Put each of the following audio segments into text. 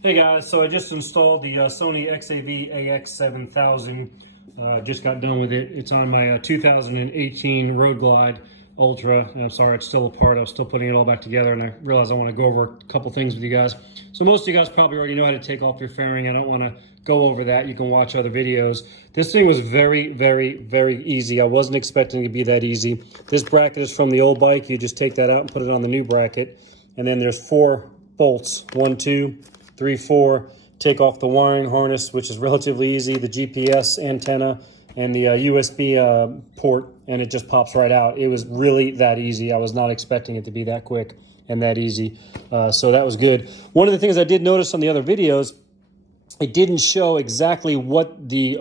Hey guys, so I just installed the Sony Xav AX7000. Just got done with it. It's on my 2018 Road Glide Ultra. And I'm sorry, it's still apart. I'm still putting it all back together, and I realize I want to go over a couple things with you guys. So most of you guys probably already know how to take off your fairing. I don't want to go over that. You can watch other videos. This thing was very, very, very easy. I wasn't expecting it to be that easy. This bracket is from the old bike. You just take that out and put it on the new bracket. And then there's 4 bolts. 1, 2, 3, 4. Take off the wiring harness, which is relatively easy, the GPS antenna, and the USB port, and it just pops right out. It was really that easy. I was not expecting it to be that quick and that easy. So that was good. One of the things I did notice on the other videos, it didn't show exactly what the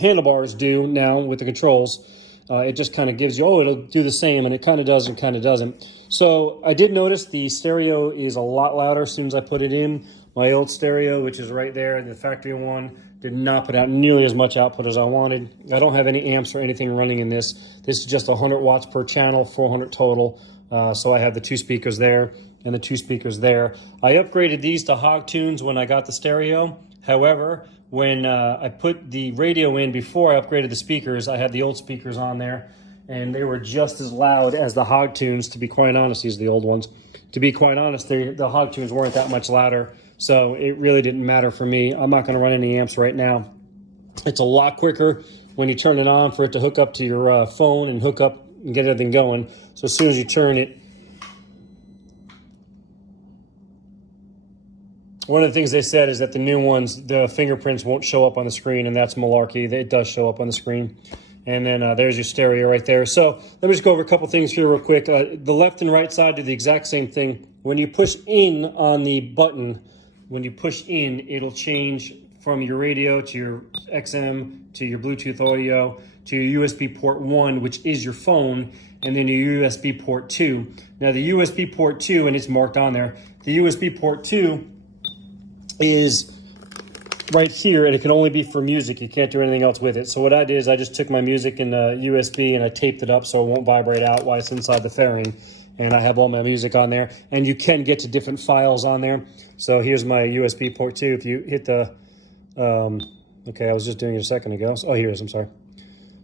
handlebars do now with the controls. It just kind of gives you, oh, it'll do the same, and it kind of does and kind of doesn't. So I did notice the stereo is a lot louder as soon as I put it in. My old stereo, which is right there, the factory one, did not put out nearly as much output as I wanted. I don't have any amps or anything running in this. This is just 100 watts per channel, 400 total. So I have the 2 speakers there and the 2 speakers there. I upgraded these to Hog Tunes when I got the stereo. However, when I put the radio in before I upgraded the speakers, I had the old speakers on there, and they were just as loud as the Hog Tunes, to be quite honest. These are the old ones. To be quite honest, the Hog Tunes weren't that much louder, so it really didn't matter for me. I'm not going to run any amps right now. It's a lot quicker when you turn it on for it to hook up to your phone and hook up and get everything going. So as soon as you turn it, one of the things they said is that the new ones, the fingerprints won't show up on the screen, and that's malarkey. It does show up on the screen. And then there's your stereo right there. So let me just go over a couple things here real quick. The left and right side do the exact same thing. When you push in on the button, when you push in, it'll change from your radio to your XM to your Bluetooth audio to your USB port 1, which is your phone, and then your USB port 2. Now the USB port 2, and it's marked on there, the USB port 2 is right here, and it can only be for music. You can't do anything else with it. So what I did is I just took my music in the USB and I taped it up so it won't vibrate out while it's inside the fairing. And I have all my music on there, and you can get to different files on there. So here's my USB port 2. If you hit the, okay, I was just doing it a second ago. Oh, here it is, I'm sorry.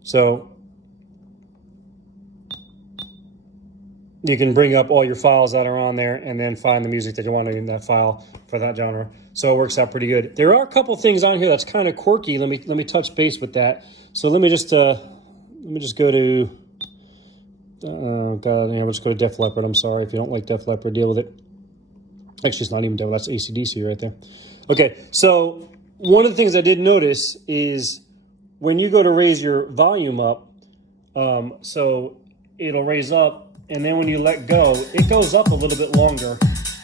So you can bring up all your files that are on there and then find the music that you want in that file for that genre. So it works out pretty good. There are a couple things on here that's kind of quirky. Let me touch base with that. So let me just go to I'll just go to Def Leppard. I'm sorry if you don't like Def Leppard, deal with it. Actually, it's not even Def, that's AC/DC right there. Okay, so one of the things I did notice is when you go to raise your volume up, so it'll raise up, and then when you let go, it goes up a little bit longer,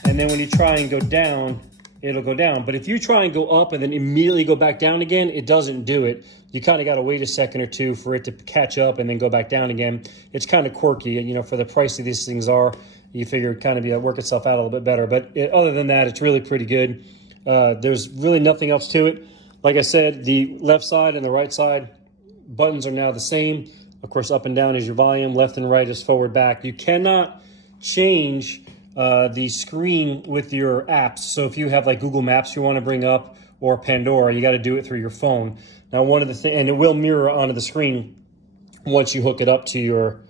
and then when you try and go down, it'll go down. But if you try and go up and then immediately go back down again, it doesn't do it. You kind of got to wait a second or two for it to catch up and then go back down again. It's kind of quirky, you know, for the price of these things are. You figure it kind of work itself out a little bit better. But other than that, it's really pretty good. There's really nothing else to it. Like I said, the left side and the right side buttons are now the same. Of course, up and down is your volume. Left and right is forward, back. You cannot change the screen with your apps. So if you have like Google Maps you want to bring up or Pandora, you got to do it through your phone. Now, one of the things, and it will mirror onto the screen once you hook it up to your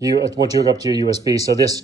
USB. So this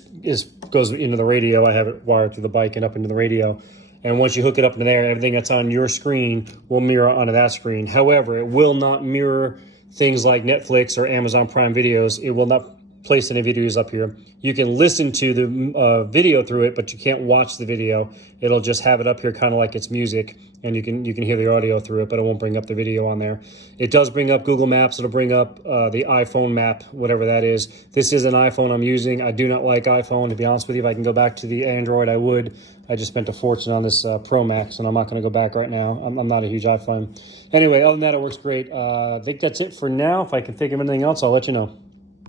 goes into the radio. I have it wired through the bike and up into the radio. And once you hook it up into there, everything that's on your screen will mirror onto that screen. However, it will not mirror things like Netflix or Amazon Prime videos. It will not place any videos up here. You can listen to the video through it, but you can't watch the video. It'll just have it up here kind of like it's music, and you can hear the audio through it, but it won't bring up the video on there. It does bring up Google Maps. It'll bring up the iPhone map, whatever that is. This is an iPhone I'm using. I do not like iPhone, to be honest with you. If I can go back to the Android, I would. I just spent a fortune on this Pro Max, and I'm not going to go back right now. I'm not a huge iPhone. Anyway, other than that, it works great. I think that's it for now. If I can think of anything else, I'll let you know.